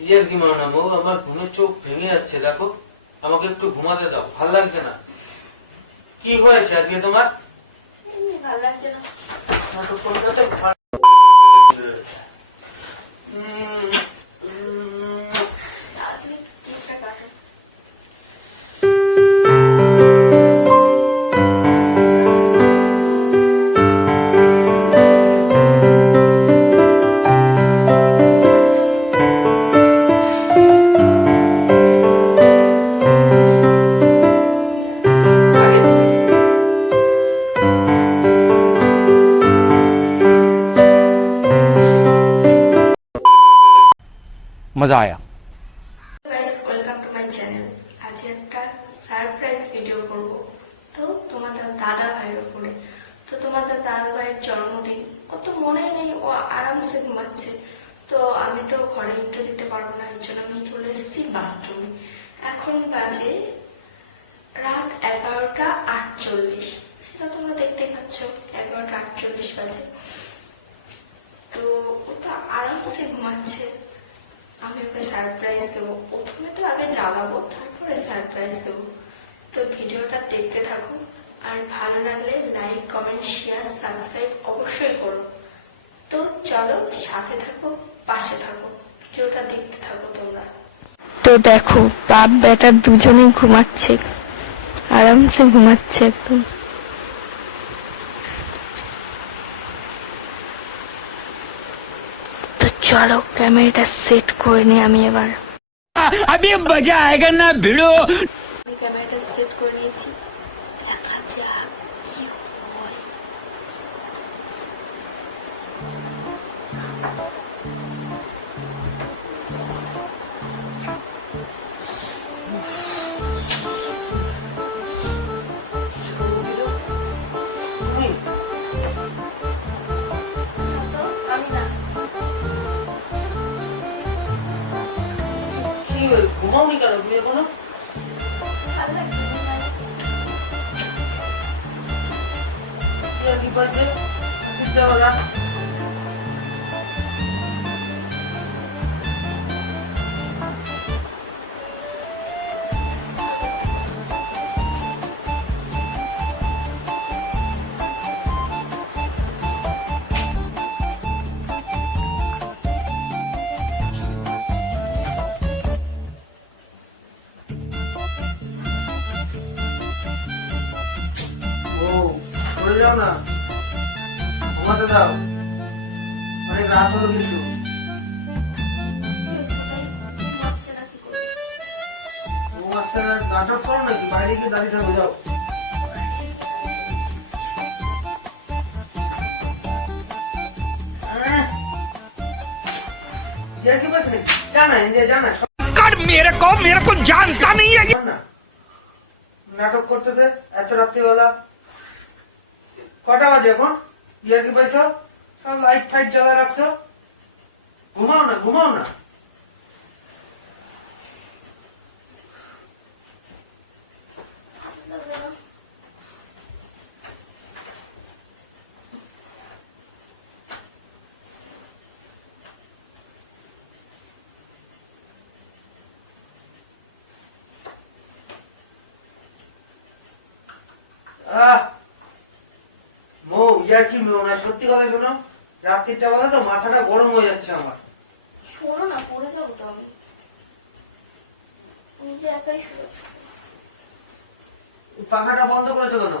ইয়ের কি মানে না বউ, আমার ঘুমের চোখ ভেঙে যাচ্ছে, দেখো আমাকে একটু ঘুমাতে দাও, ভাল লাগছে না। কি হয়েছে আজকে তোমার? ভাল লাগছে না। নাটক করতে তো তাড়াতাড়ি কেকটা কাটো। मजा आया। Guys, welcome to my channel. আজ একটা সারপ্রাইজ ভিডিও করব। তো তোমাদের দাদা ভাইয়ের উপরে। তো তোমাদের দাদা ভাইয়ের জন্মদিন, ও তো মনেই নেই, ও আরামসে ঘুমাচ্ছে। তো আমি তো ঘরে ইন্টার দিতে পারবো না, এর জন্য আমি চলে এসেছি বাথরুমে। এখন বাজে রাত 11:48। সেটা তোমরা দেখতেই পাচ্ছ, 11:48 বাজে। তো ও তো আরামসে ঘুমাচ্ছে। আমি ওকে সারপ্রাইজ দেবো। প্রথমে তো আগে জ্বালাবো, তারপরে সারপ্রাইজ দেবো। তো ভিডিওটা দেখতে থাকো, আর ভালো লাগলে লাইক, কমেন্ট, শেয়ার, সাবস্ক্রাইব অবশ্যই করো। তো চলো, সাথে থাকো, পাশে থাকো, ভিডিওটা দেখতে থাকো তোমরা। তো দেখো, বাপ বেটা দুজনেই ঘুমাচ্ছে, আরামসে ঘুমাচ্ছে একদম। তো চলো, ক্যামেরাটা সেট করে নি আমি এবার। अभी मजा आएगा ना भिड़ो। আমি ক্যামেরাটা সেট করে নিয়েছি, দেখা যাক কি হয়। তো আমি না, কি হয়েছে? ঘুমাওনি কেন তুমি এখনো? ভালো লাগছে না। কি বলছে বিদ্যাবেলা? ও চলে যাও না, ঘুমাতে দাও, অনেক রাত হলো কিন্তু। ঘুমাচ্ছে না, নাটক করো নাকি? বাইরে গিয়ে দাঁড়িয়ে থাকো, যাও। কি বলছে? জানা জানা कर मेरे को जानता नहीं है। না, নাটক করতে দে এত রাত্রিবেলা। কটা বাজে এখন? ইয়ার কি পাইছো? সব লাইট ফাইট জ্বালা রাখছো। ঘুমাও না, ঘুমাও না। মৌ, ইয়ার কি মেও না, সত্যি কথা শোনো। রাত্রিটা বলে তো মাথাটা গরম হয়ে যাচ্ছে আমার। শোনো না, পড়ে যাবো তো আমি। নিজে একাই শুরু। পাখাটা বন্ধ করেছো কেন?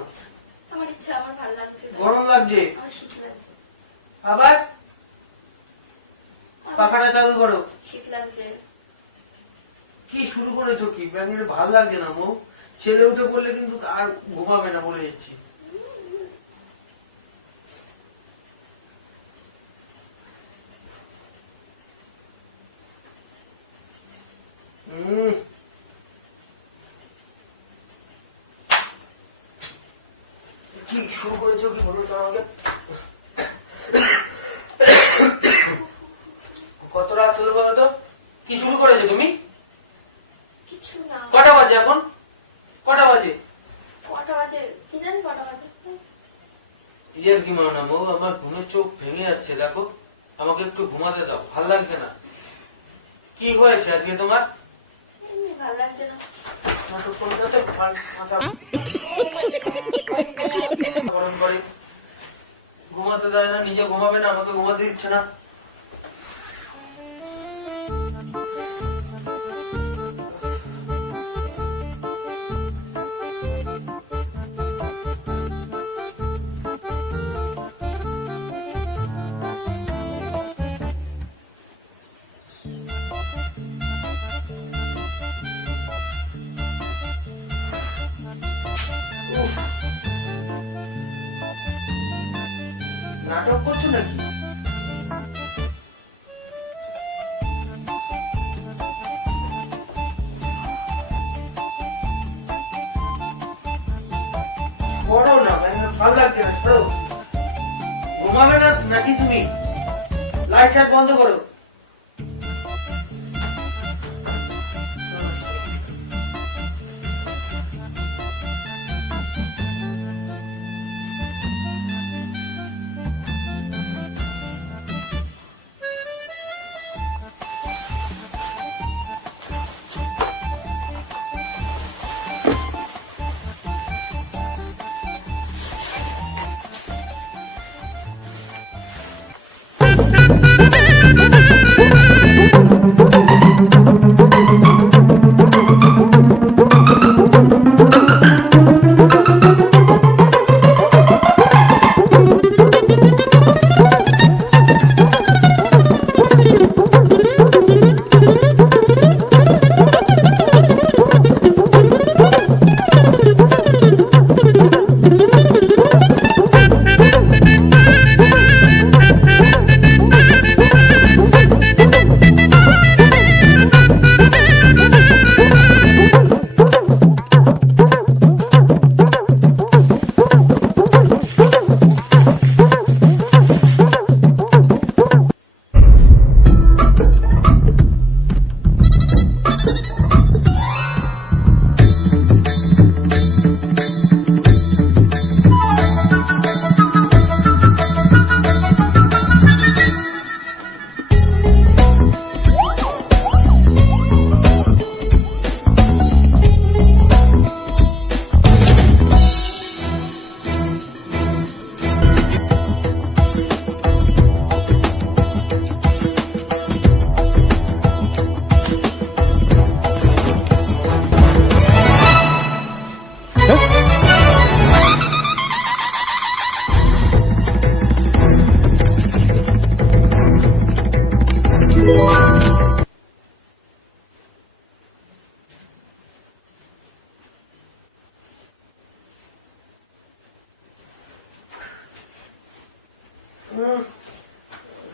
আমার ইচ্ছা, আমার ভালো লাগছে না। গরম লাগছে আমার শীত লাগছে। আবার? পাখাটা চালু করো। শীত লাগছে। কি শুরু করেছো? কি ব্যাঙের ভাল লাগছে না মৌ? ছেলে উঠে পড়লে কিন্তু আর ঘুমাবে না বলে যাচ্ছি। কি শুরু করেছো কি বলো তো আমাকে? কত রাত হলো বলো তো? কি শুরু করেছো তুমি? কিছু না। কটা বাজে এখন? কটা বাজে? কটা বাজে কি জানি, কটা বাজে। ইয়ের কি মানে না মৌ, আমার ঘুমের চোখ ভেঙে যাচ্ছে, দেখো আমাকে একটু ঘুমাতে দাও, ভাল লাগছে না। কি হয়েছে আজকে তোমার? এমনি ভালো লাগছে না। নাটক করতে তো মাথা গরম করে ঘুমাতে দেয় না, নিজে ঘুমাবে না, আমাকে ঘুমাতে দিচ্ছে না। উফ, নাটক করছো নাকি? করো না ভাই, আমার ভালো লাগছে না, ছাড়ো। ঘুমাবে না নাকি তুমি? লাইট টাইট বন্ধ করো।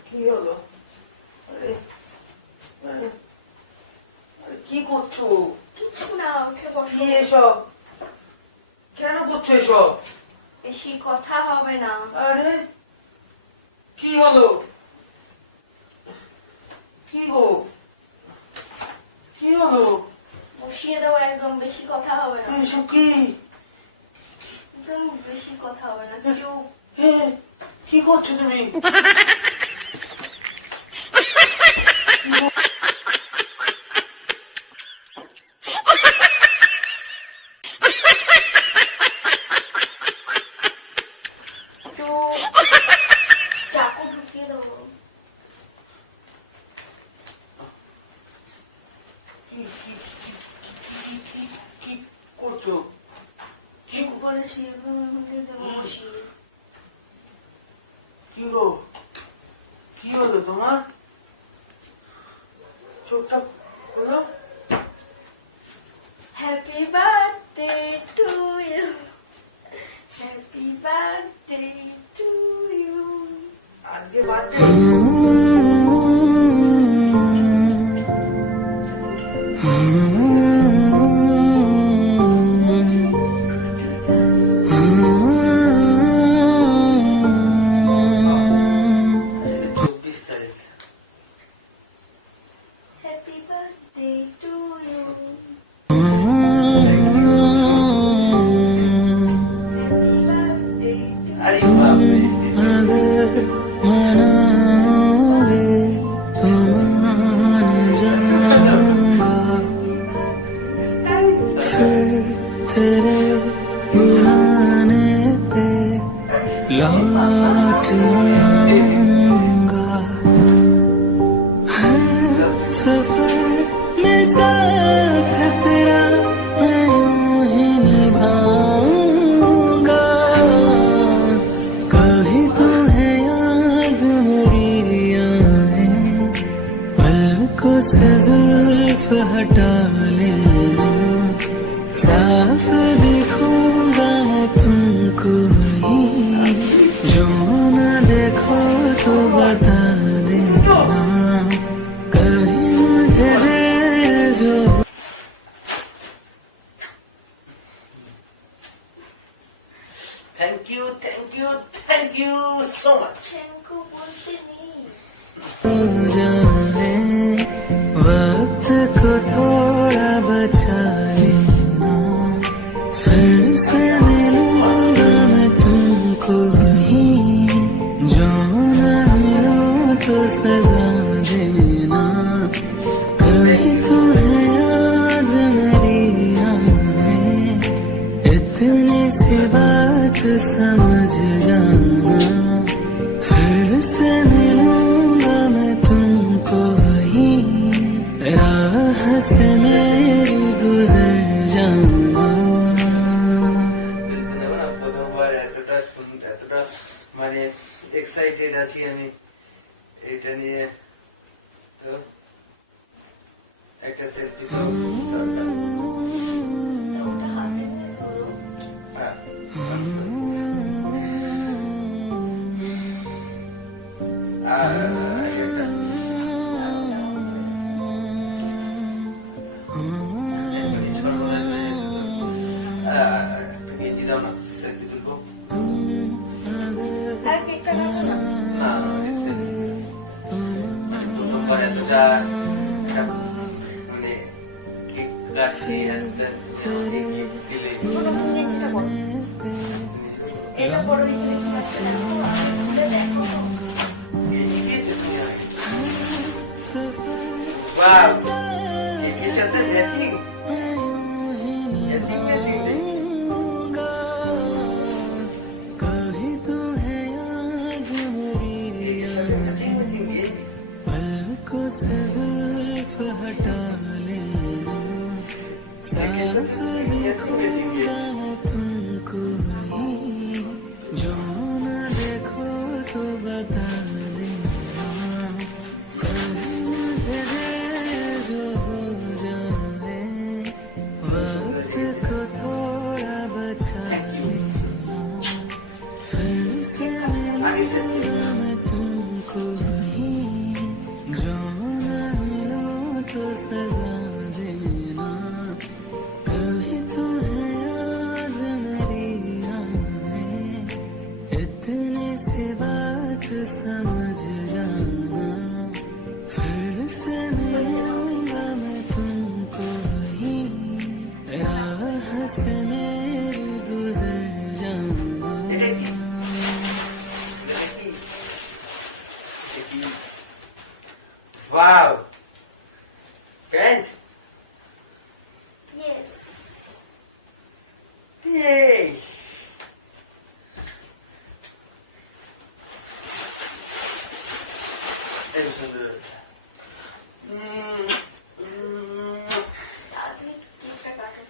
কি হলো? আরে আরে, আরে কি করছো? কিছু না, উঠে বসো। কি এসব? কেন করছো এসব? বেশি কথা হবে না। আরে কি হলো? কি গো? কি হলো? বসিয়ে দেবো একদম, বেশি কথা হবে না। এসব কি? একদম বেশি কথা হবে না, চুপ। এ, কি করছো তুমি? চুপ। চাকু ঢুকিয়ে দেবো। কি করছো? চুপ করেছি, একদম এখন দিয়ে দেবো বসিয়ে। কি গো? কি হলো তোমার? চোখটা হলো? Happy birthday to you, happy birthday to you. আজকে birthday. Happy birthday to you, happy birthday to আরে বাপরে। सफर में साथ तेरा मैं यूं ही निभाऊंगा कभी तुम्हें याद मेरी आए पलकों से जुल्फ हटा लेना साफ दिखूंगा मैं तुमको ही जो न देखो तो बता देना कभी मुझे दे जो থ্যাংক ইউ সো মাচ। শ্যামকু বলতে নেই। जाने वक्त को थोड़ा बचा लेना फिर से मिलूंगा मैं तुमको ही जो न मिलो तो सजा देना कभी तुम्हें याद मेरी आए इतनी सी बात समझ जाना फिर से मिलूंगा मैं तुमको ही राह से मेरी गुजर जाना প্রথমবার এতটা মানে এক্সাইটেড আছি আমি এটা নিয়ে। তো একটা সেলফি ওটা হাতে নিয়ে ধরো। আর কেকটা কাটো না। ওটা তো সেন্টিটা করো। এটা করো দেখতে দেখতে পাচ্ছি না। এটা দেখো। कभी तुम्हें याद मेरी पलकों से जुल्फ हटा लेना साफ देखूंगा मैं तुमको ही जो न देखो तो बता देना कभी मुझे दे जो हो जाए वक्त को थोड़ा बचा लेना फिर से मिलूंगा मैं तुमको ही जो न मिलो तो सजा देना कभी तुम्हें याद मेरी आए इतनी सी बात समझ जाना फिर से मिलूंगा मैं तुमको ही राह से मेरी गुजर जाना ওয়াও প্যান্ট Yes. এই সুন্দর। তাড়াতাড়ি কেকটা কাটো।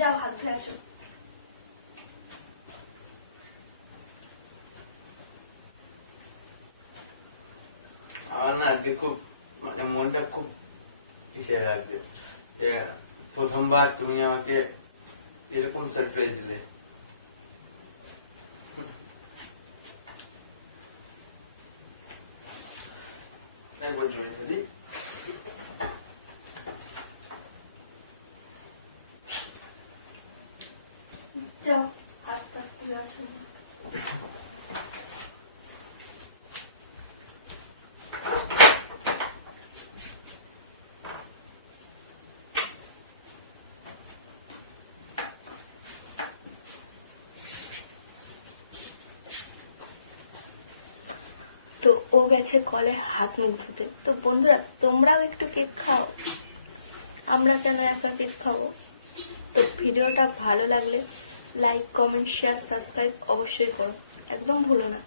যাও হাত ধুয়ে আসো। আমার না আজকে খুব মানে মনটা খুব কিসে লাগছে যে প্রথমবার তুমি আমাকে এরকম সারপ্রাইজ দিলে। একবার জড়িয়ে ধরি। যাও গেছে কলে হাত মুখ ধুতে। তো বন্ধুরা, তোমরাও একটু কেক খাও, আমরা কেন একা কেক খাবো? তো ভিডিওটা ভালো লাগলে লাইক, কমেন্ট, শেয়ার, সাবস্ক্রাইব অবশ্যই করো, একদম ভুলো না।